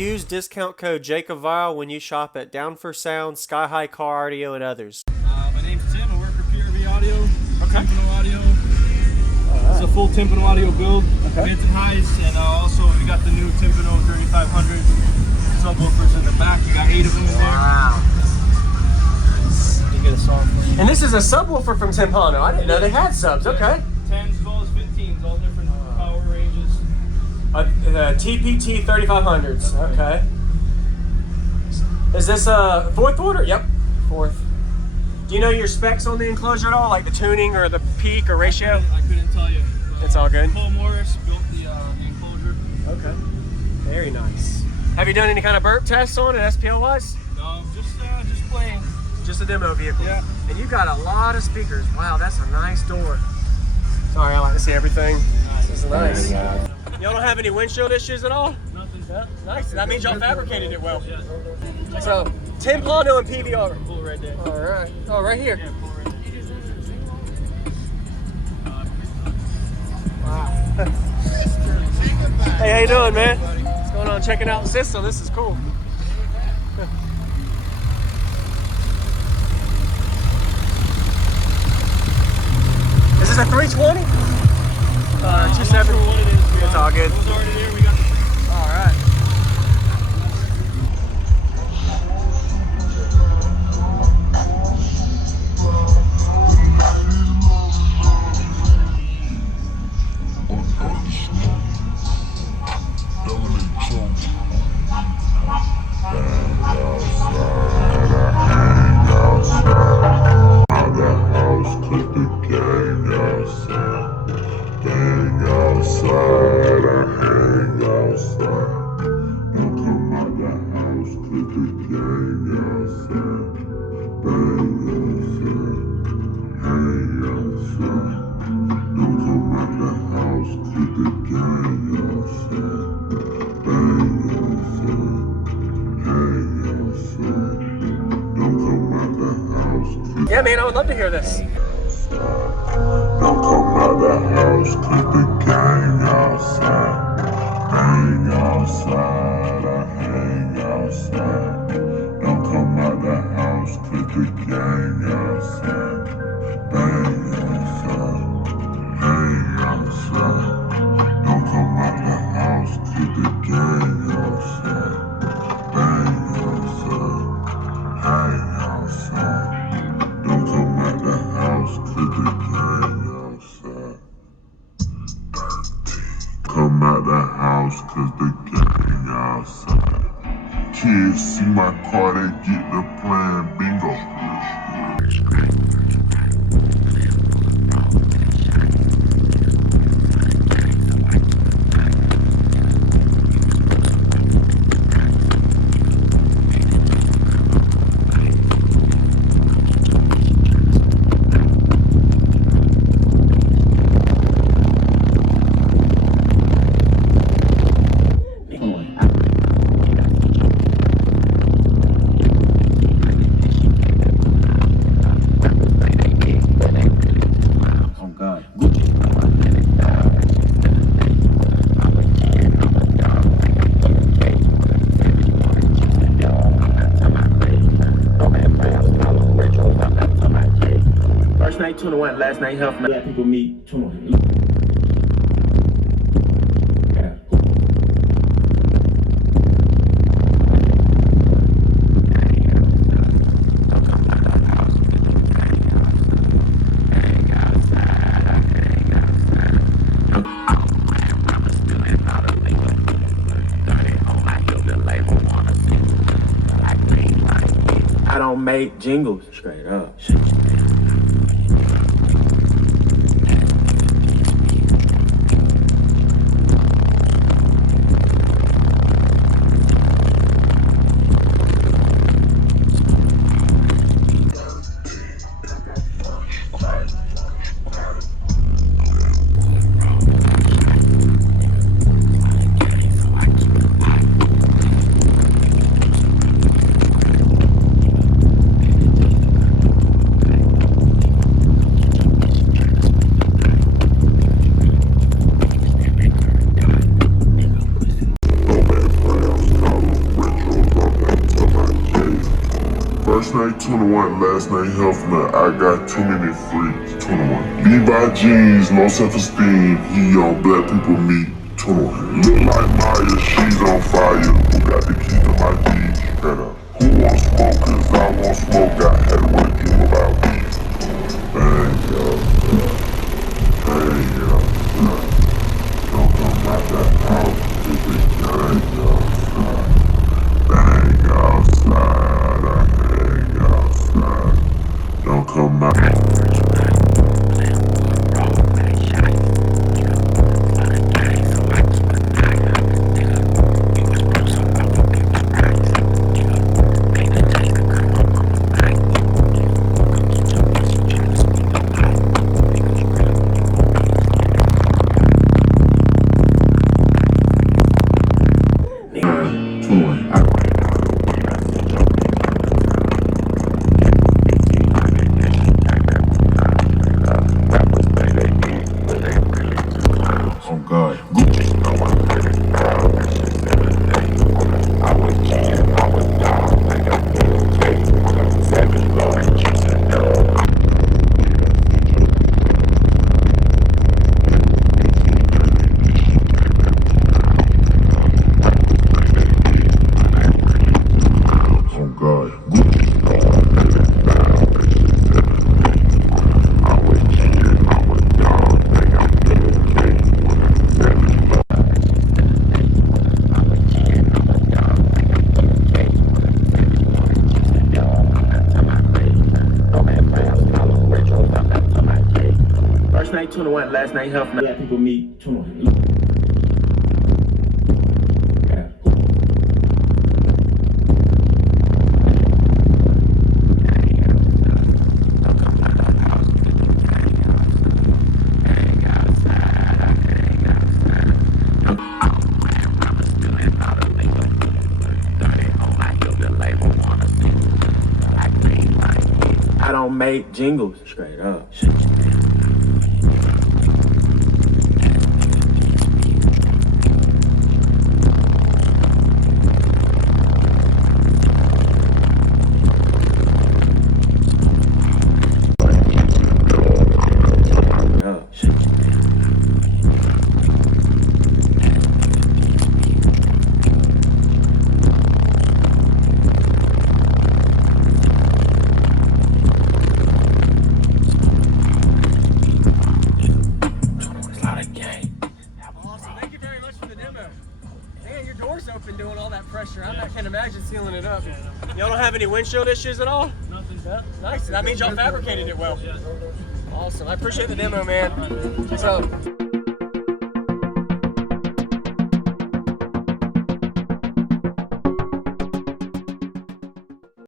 Use discount code JACOBVILE when you shop at Down for Sound, Sky High Car Audio, and others. My name's Tim. I work for PRV Audio. Okay. Timpano Audio. It's a full timpano audio build, mids and highs, and also we got the new timpano 3500 subwoofers in the back. We got 8 of them in there. Wow. You get a song. And this is a subwoofer from Timpano. I didn't know they had subs. Okay. 10s as well as 15s, all different power ranges. The TPT 3500s. Okay. Is this a 4th order? Yep, 4th. Do you know your specs on the enclosure at all, like the tuning or the peak or ratio? I couldn't tell you. It's all good. Paul Morris built the enclosure. Okay. Very nice. Have you done any kind of burp tests on it, SPL wise? No, just playing. Just a demo vehicle. Yeah. And you've got a lot of speakers. Wow, that's a nice door. Sorry, I like to see everything. This is nice. Y'all don't have any windshield issues at all? Nothing. Yeah. Nice. That means y'all fabricated it well. Yeah. So, Timpano and PVR. Pull right there. All right. Oh, right here. Yeah, pull right there. Wow. Hey, how you doing, man? What's going on? Checking out the system. This is cool. Is this a 320? 270? What it is. It's all good. It was already there. We got the All right. Yeah, man, I would love to hear this. Don't come out the house, keep the gang outside. Hang outside, I hang outside. Don't come out the house, keep the gang outside. Hang outside, hang outside. Don't come out the house, keep the gang outside. Hang outside, hang outside. Don't come out the house, keep the gang outside. Come out the house, cause the gang outside. Kids see my car, they get the plan, bingo. First night 21, last night health. Black people meet 21. I don't make jingles, straight up. First night 21, last night health nut. I got too many freaks. 21. Levi jeans, low self-esteem. He on black people meet. 21. Look like Maya, she's on fire. Who got the key to my G? Straight up. Who want smoke? Cause I want smoke. I had one dream about me. Bang, yo. Bang, yo. Don't come out that house. It's a gang, yo. Bang outside. I hang outside. Don't come out. First night 21, last night health nut. Black people meet 21. I don't make jingles, straight up. Open doing all that pressure. I can't imagine sealing it up. Y'all don't have any windshield issues at all? Nothing. Nice. That means y'all fabricated it well. Awesome. I appreciate the demo, man. What's up?